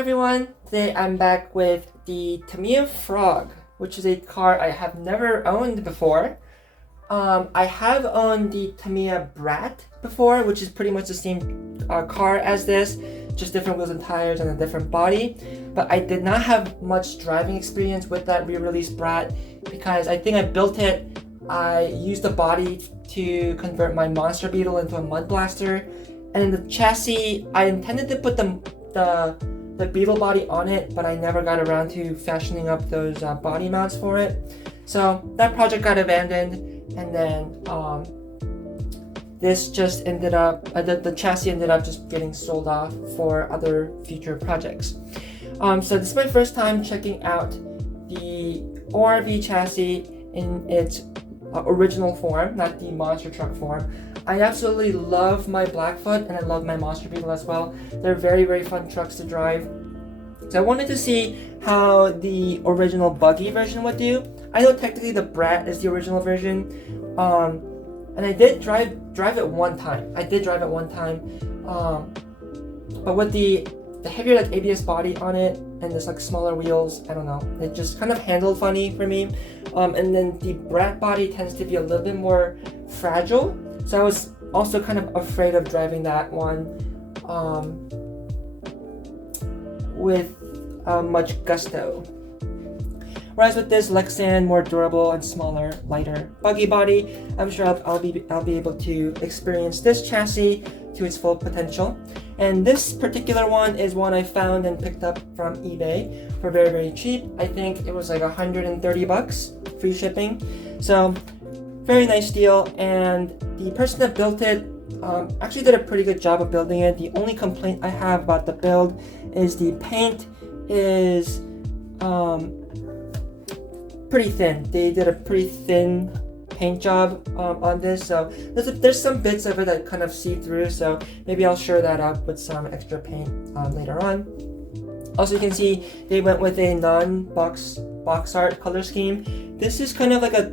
everyone, today I'm back with the Tamiya Frog, which is a car I have never owned before. I have owned the Tamiya Brat before, which is pretty much the same car as this, just different wheels and tires and a different body. But I did not have much driving experience with that re-released Brat because I think I built it. I used the body to convert my Monster Beetle into a Mud Blaster, and in the chassis, I intended to put the Beetle body on it, but I never got around to fashioning up those body mounts for it. So that project got abandoned, and then this just ended up, the chassis ended up just getting sold off for other future projects. So this is my first time checking out the ORV chassis in its original form, not the monster truck form. I absolutely love my Blackfoot and I love my Monster Beetle as well. They're very, very fun trucks to drive. So I wanted to see how the original Buggy version would do. I know technically the Brat is the original version, and I did drive it one time. But with the heavier like ABS body on it and this like smaller wheels, I don't know, it just kind of handled funny for me. And then the Brat body tends to be a little bit more fragile, so I was also kind of afraid of driving that one with much gusto. Whereas with this Lexan, more durable and smaller, lighter Buggy body, I'm sure I'll be able to experience this chassis to its full potential. And this particular one is one I found and picked up from eBay for very, very cheap. I think it was like $130, free shipping. So very nice deal. And the person that built it actually did a pretty good job of building it. The only complaint I have about the build is the paint is pretty thin. They did a pretty thin paint job on this, so there's some bits of it that kind of see through, so maybe I'll shore that up with some extra paint later on. Also, you can see they went with a non-box art color scheme. This is kind of like a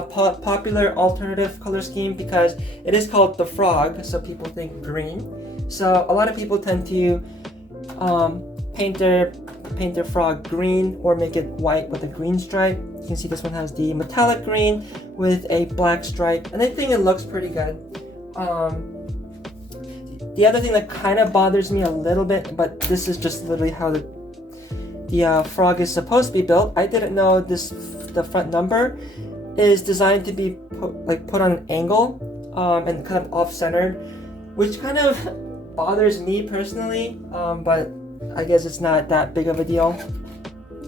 popular alternative color scheme because it is called the Frog, so people think green. So a lot of people tend to paint their frog green or make it white with a green stripe. You can see this one has the metallic green with a black stripe, and I think it looks pretty good. The other thing that kind of bothers me a little bit, but this is just literally how the frog is supposed to be built. I didn't know the front number is designed to be put on an angle and kind of off-centered, which kind of bothers me personally, but I guess it's not that big of a deal.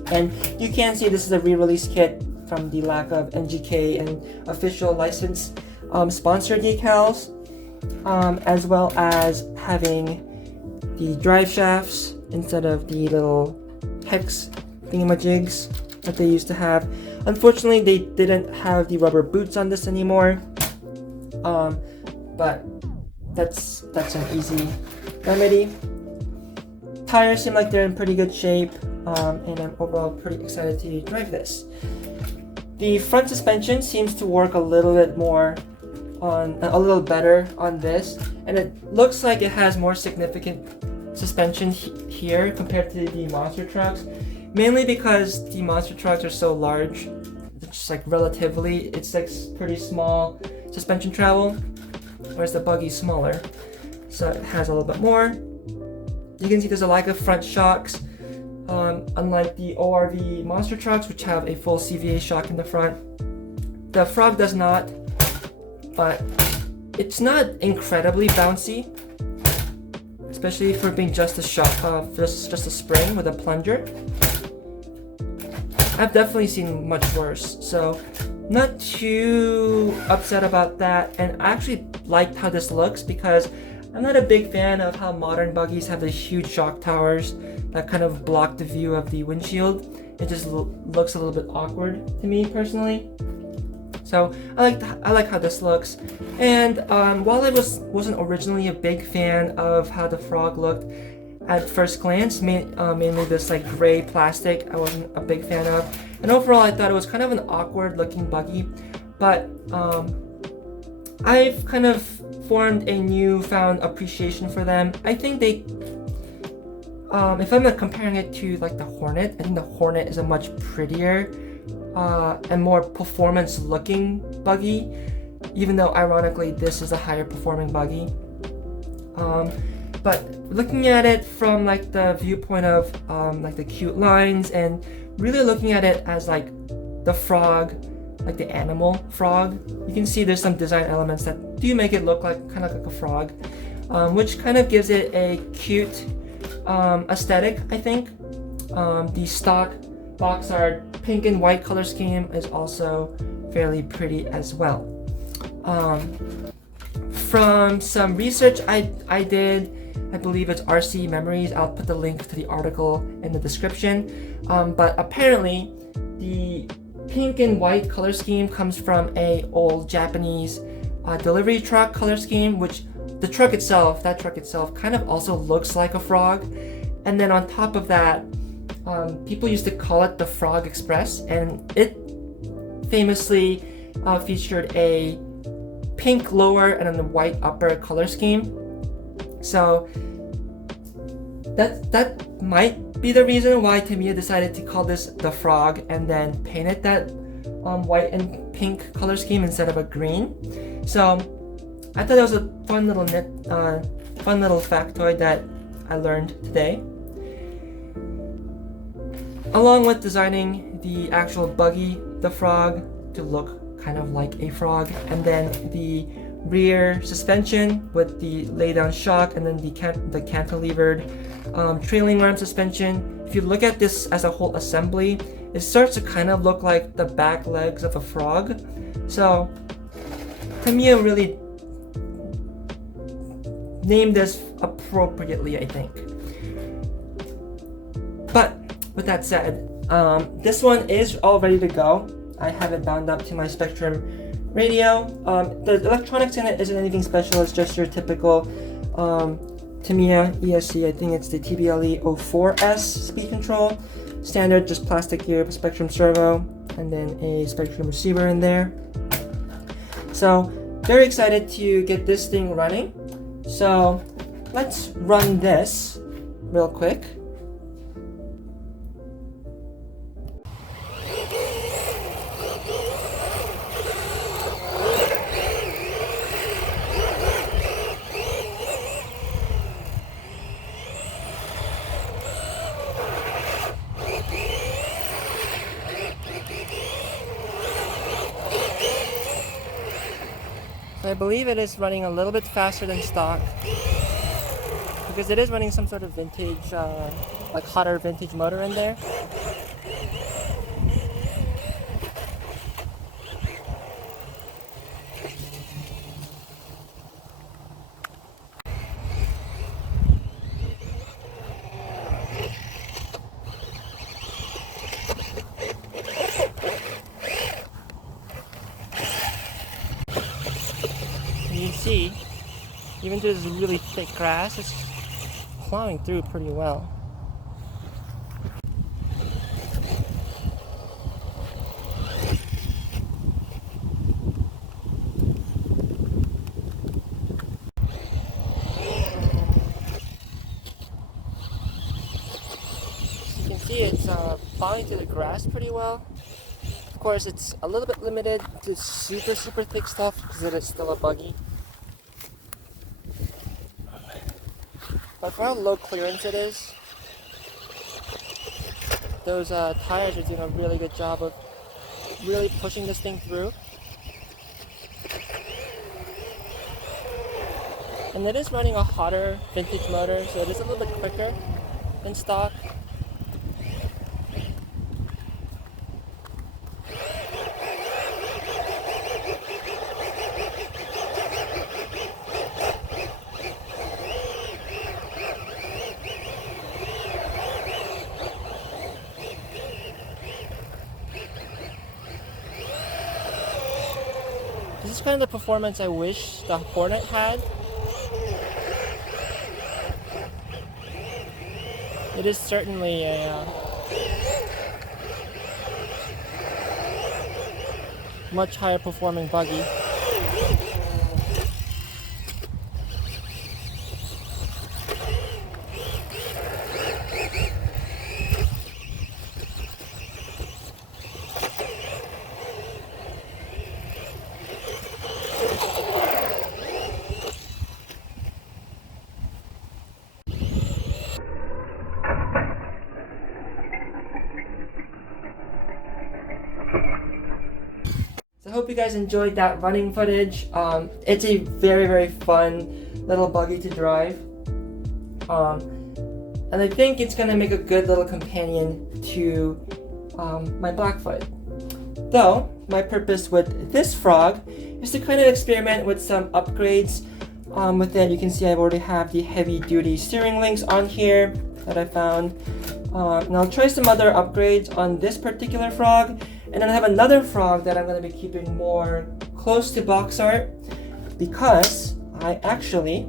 And you can see this is a re-release kit from the lack of NGK and official license sponsor decals, as well as having the drive shafts instead of the little hex thingamajigs that they used to have. Unfortunately, they didn't have the rubber boots on this anymore, but that's an easy remedy. Tires seem like they're in pretty good shape, and I'm overall pretty excited to drive this. The front suspension seems to work a little better on this, and it looks like it has more significant suspension here compared to the monster trucks, mainly because the monster trucks are so large. It's just like relatively, it's like pretty small suspension travel, whereas the Buggy's smaller, so it has a little bit more. You can see there's a lack of front shocks, unlike the ORV monster trucks, which have a full CVA shock in the front. The Frog does not, but it's not incredibly bouncy, especially for being just a shock, just a spring with a plunger. I've definitely seen much worse, so not too upset about that. And I actually liked how this looks because I'm not a big fan of how modern buggies have the huge shock towers that kind of block the view of the windshield. It just looks a little bit awkward to me personally. So I like how this looks. And while I wasn't originally a big fan of how the Frog looked at first glance, mainly this like gray plastic, I wasn't a big fan of. And overall, I thought it was kind of an awkward looking buggy. But I've kind of formed a newfound appreciation for them. I think if I'm comparing it to like the Hornet, I think the Hornet is a much prettier and more performance looking buggy, even though ironically this is a higher performing buggy. But looking at it from like the viewpoint of like the cute lines, and really looking at it as like the frog, like the animal frog, you can see there's some design elements that do make it look like kind of like a frog, which kind of gives it a cute aesthetic, I think. The stock box art pink and white color scheme is also fairly pretty as well. From some research I did, I believe it's RC Memories, I'll put the link to the article in the description, but apparently the pink and white color scheme comes from a old Japanese delivery truck color scheme, which that truck itself kind of also looks like a frog. And then on top of that, people used to call it the Frog Express, and it famously featured a pink lower and then a white upper color scheme. So that might be the reason why Tamiya decided to call this the Frog and then paint it that white and pink color scheme instead of a green. So I thought that was a fun little factoid that I learned today. Along with designing the actual buggy, the frog, to look kind of like a frog, and then the rear suspension with the lay-down shock, and then the cantilevered trailing arm suspension. If you look at this as a whole assembly, it starts to kind of look like the back legs of a frog. So Tamiya really named this appropriately, I think. But with that said, this one is all ready to go. I have it bound up to my Spectrum radio. The electronics in it isn't anything special. It's just your typical Tamiya ESC. I think it's the TBLE 04S speed control. Standard, just plastic gear, Spectrum servo, and then a Spectrum receiver in there. So very excited to get this thing running. So let's run this real quick. I believe it is running a little bit faster than stock because it is running some sort of vintage, like hotter vintage motor in there. You can see, even through this really thick grass, it's plowing through pretty well. You can see it's plowing through the grass pretty well. Of course, it's a little bit limited to super thick stuff because it is still a buggy. But for how low clearance it is, those tires are doing a really good job of really pushing this thing through. And it is running a hotter vintage motor, so it is a little bit quicker than stock. This is kind of the performance I wish the Hornet had. It is certainly a much higher performing buggy. hope you guys enjoyed that running footage. It's a very, very fun little buggy to drive. And I think it's gonna make a good little companion to my Blackfoot. Though, my purpose with this frog is to kind of experiment with some upgrades with it. You can see I already have the heavy duty steering links on here that I found. And I'll try some other upgrades on this particular frog. And then I have another frog that I'm going to be keeping more close to box art because I actually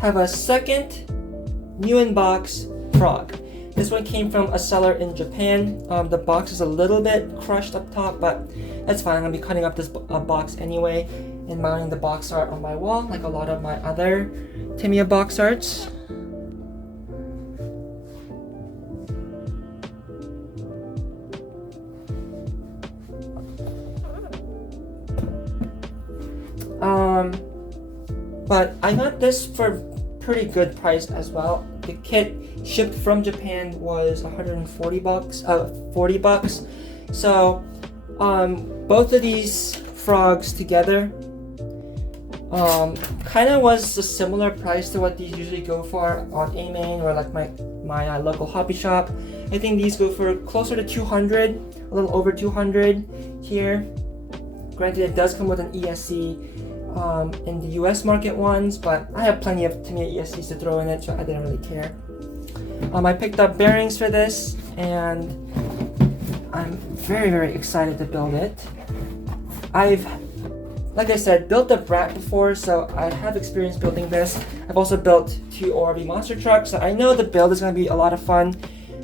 have a second new in box frog. This one came from a seller in Japan. The box is a little bit crushed up top, but that's fine. I'm going to be cutting up this box anyway and mounting the box art on my wall like a lot of my other Tamiya box arts. But I got this for pretty good price as well. The kit shipped from Japan was 140 bucks, 40 bucks. So both of these frogs together kind of was a similar price to what these usually go for on A-Main or like my local hobby shop. I think these go for closer to 200, a little over 200 here. Granted, it does come with an ESC in the US market ones, but I have plenty of Tamiya ESCs to throw in it, so I didn't really care. I picked up bearings for this, and I'm very, very excited to build it. I've, like I said, built the Brat before, so I have experience building this. I've also built 2 ORV monster trucks, so I know the build is going to be a lot of fun.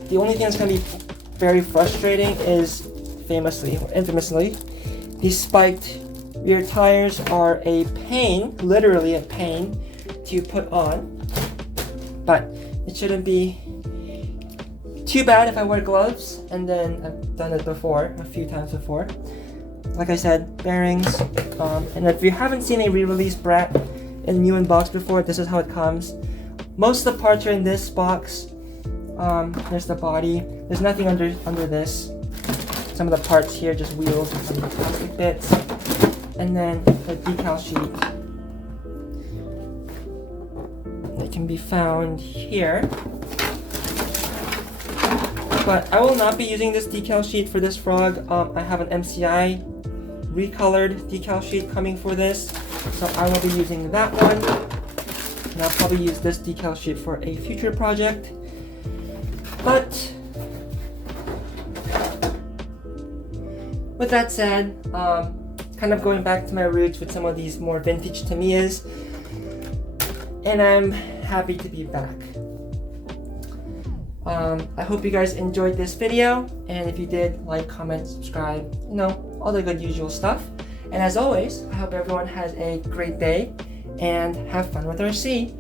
The only thing that's going to be very frustrating is, famously, or infamously, these spiked rear tires are a pain, literally a pain, to put on. But it shouldn't be too bad if I wear gloves, and then I've done it before, a few times before. Like I said, bearings, and if you haven't seen a re-release Brat in new in box before, this is how it comes. Most of the parts are in this box. There's the body. There's nothing under this. Some of the parts here, just wheels and some of the plastic bits. And then the decal sheet. It can be found here. But I will not be using this decal sheet for this frog. I have an MCI recolored decal sheet coming for this. So I will be using that one. And I'll probably use this decal sheet for a future project. But with that said, kind of going back to my roots with some of these more vintage Tamiyas, and I'm happy to be back. I hope you guys enjoyed this video, and if you did, like, comment, subscribe, you know, all the good usual stuff. And as always, I hope everyone has a great day and have fun with RC.